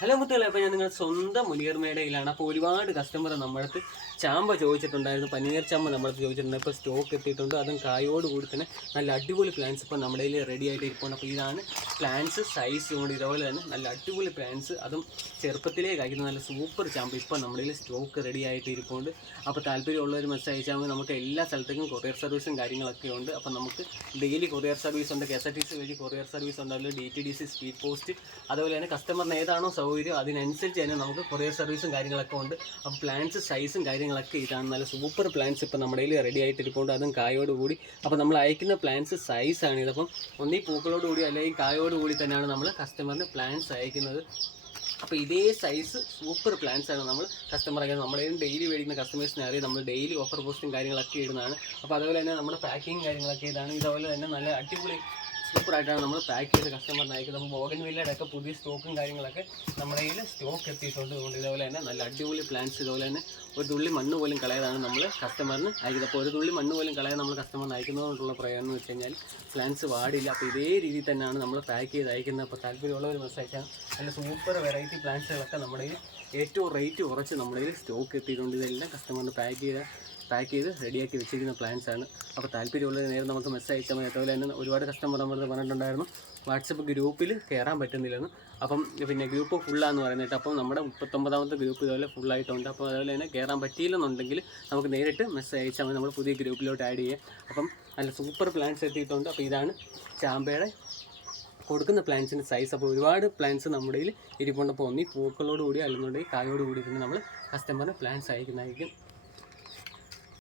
Hello കുട്ടികളെ അപ്പോൾ ഞാൻ നിങ്ങൾ സ്വന്തം മുനിയർ മേടയിലാണ്. അപ്പോൾ ഒരുപാട് കസ്റ്റമർ നമ്മളടുത്ത് ചാമ്പ ചോദിച്ചിട്ടുണ്ടായിരുന്നു. പനീർ ചാമ്പ നമ്മളടുത്ത് ചോദിച്ചിട്ടുണ്ട്. ഇപ്പോൾ സ്റ്റോക്ക് എത്തിയിട്ടുണ്ട്. അതും കായോട് കൂടി തന്നെ നല്ല അടിപൊളി പ്ലാൻസ് ഇപ്പോൾ നമ്മുടെ കയ്യിൽ റെഡി ആയിട്ട് ഇരിപ്പുണ്ട് അപ്പോൾ ഇതാണ് പ്ലാൻസ് സൈസ് കൊണ്ട് ഇതുപോലെ തന്നെ നല്ല അടിപൊളി പ്ലാൻസ് അതും ചെറുപ്പത്തിലേ കഴിക്കുന്ന നല്ല സൂപ്പർ ചാമ്പ ഇപ്പോൾ നമ്മുടെ കയ്യിൽ സ്റ്റോക്ക് റെഡി ആയിട്ട് ഇരിപ്പുണ്ട് അപ്പോൾ താല്പര്യമുള്ളവർ മെസ്സേജ് അയച്ചാൽ നമുക്ക് എല്ലാ സ്ഥലത്തേക്കും കൊറിയർ സർവീസും കാര്യങ്ങളൊക്കെ ഉണ്ട്. അപ്പോൾ നമുക്ക് ഡെയിലി കൊറിയർ സർവീസ് ഉണ്ട്. K S R T C വഴി കൊറിയർ സർവീസ് ഉണ്ടാവില്ല D T D C speed post അതുപോലെ തന്നെ കസ്റ്റമറിന് ഏതാണോ സൗകര്യം അതിനനുസരിച്ച് തന്നെ നമുക്ക് കുറേ സർവീസും കാര്യങ്ങളൊക്കെ ഉണ്ട്. അപ്പോൾ പ്ലാൻസ് സൈസും കാര്യങ്ങളൊക്കെ ഇതാണ്. നല്ല സൂപ്പർ പ്ലാൻസ് ഇപ്പോൾ നമ്മുടെ കയ്യിൽ റെഡി ആയിട്ട് ഇരിപ്പുണ്ട് അതും കായോട് കൂടി. അപ്പോൾ നമ്മൾ അയക്കുന്ന പ്ലാൻസ് സൈസാണ് ഇതപ്പം ഒന്നീ പൂക്കളോട് കൂടി അല്ലെങ്കിൽ കായോട് കൂടി തന്നെയാണ് നമ്മൾ കസ്റ്റമറിന് പ്ലാൻസ് അയക്കുന്നത്. അപ്പോൾ ഇതേ സൈസ് സൂപ്പർ പ്ലാൻസ് ആണ് നമ്മൾ കസ്റ്റമർ അയക്കുന്നത്. നമ്മുടെ ഡെയിലി മേടിക്കുന്ന കസ്റ്റമേഴ്സിനെ അറിയാം. നമ്മൾ ഡെയിലി ഓഫർ പോസ്റ്റും കാര്യങ്ങളൊക്കെ ഇടുന്നതാണ്. അപ്പോൾ അതുപോലെ തന്നെ നമ്മുടെ പാക്കിങ് കാര്യങ്ങളൊക്കെ ഇതാണ്. ഇതുപോലെ തന്നെ നല്ല അടിപൊളി സൂപ്പറായിട്ടാണ് നമ്മൾ പാക്ക് ചെയ്ത് കസ്റ്റമറിന് അയക്കുന്നത്. നമ്മൾ ബോഗൻ വില്ലയുടെ ഒക്കെ പുതിയ സ്റ്റോക്കും കാര്യങ്ങളൊക്കെ നമ്മുടെ കയ്യിൽ സ്റ്റോക്ക് എത്തിയിട്ടുണ്ട്. അതുകൊണ്ട് ഇതുപോലെ തന്നെ നല്ല അടിപൊളി പ്ലാന്റ്സ് ഇതുപോലെ തന്നെ ഒരു തുള്ളി മണ്ണ് പോലും കളയാതാണ് നമ്മൾ കസ്റ്റമറിന് അയക്കുന്നത്. അപ്പോൾ ഒരു തുള്ളി മണ്ണ് പോലും കളയാൻ നമ്മൾ കസ്റ്റമറിന് അയക്കുന്നതുകൊണ്ടുള്ള പ്രയോജനം എന്ന് വെച്ച് കഴിഞ്ഞാൽ പ്ലാൻസ് വാടില്ല. അപ്പോൾ ഇതേ രീതിയിൽ തന്നെയാണ് നമ്മൾ പാക്ക് ചെയ്ത് അയക്കുന്നത്. അപ്പോൾ താല്പര്യമുള്ളവർ മെസ്സേജാണ് നല്ല സൂപ്പർ വെറൈറ്റി പ്ലാൻസുകളൊക്കെ നമ്മുടെ ഏറ്റവും റേറ്റ് കുറച്ച് നമ്മുടെ സ്റ്റോക്ക് എത്തിയിട്ടുണ്ട്. ഇതെല്ലാം കസ്റ്റമറിന് പാക്ക് ചെയ്ത പാക്ക് ചെയ്ത് റെഡിയാക്കി വെച്ചിരിക്കുന്ന പ്ലാൻസ് ആണ്. അപ്പോൾ താല്പര്യമുള്ളത് നേരെ നമുക്ക് മെസ്സേജ് അയച്ചാൽ മതി. അതുപോലെ തന്നെ ഒരുപാട് കസ്റ്റമർ നമ്മൾ പറഞ്ഞിട്ടുണ്ടായിരുന്നു. വാട്സപ്പ് ഗ്രൂപ്പിൽ കയറാൻ പറ്റുന്നില്ലെന്ന്. അപ്പം പിന്നെ ഗ്രൂപ്പ് ഫുള്ളാന്ന് പറയുന്നത് അപ്പം നമ്മുടെ മുപ്പത്തൊമ്പതാമത്തെ ഗ്രൂപ്പ് ഇതുപോലെ ഫുള്ളായിട്ടുണ്ട് അപ്പോൾ അതുപോലെ തന്നെ കയറാൻ പറ്റിയില്ലെന്നുണ്ടെങ്കിൽ നമുക്ക് നേരിട്ട് മെസ്സേജ് അയച്ചാൽ മതി. നമ്മൾ പുതിയ ഗ്രൂപ്പിലോട്ട് ആഡ് ചെയ്യാം. അപ്പം നല്ല സൂപ്പർ പ്ലാൻസ് എത്തിയിട്ടുണ്ട്. അപ്പോൾ ഇതാണ് ചാമ്പയുടെ കൊടുക്കുന്ന പ്ലാന്റ്സിന്റെ സൈസ് അപ്പോൾ ഒരുപാട് പ്ലാന്റ്സ് നമ്മുടെ ഇരിപ്പുണ്ട്. അപ്പോൾ ഒന്നി പൂക്കളോടുകൂടി അല്ലെന്നുണ്ടെങ്കിൽ കായോടുകൂടി തന്നെ നമ്മൾ കസ്റ്റമറിന് പ്ലാന്റ്സ് അയക്കുന്നതായിരിക്കും.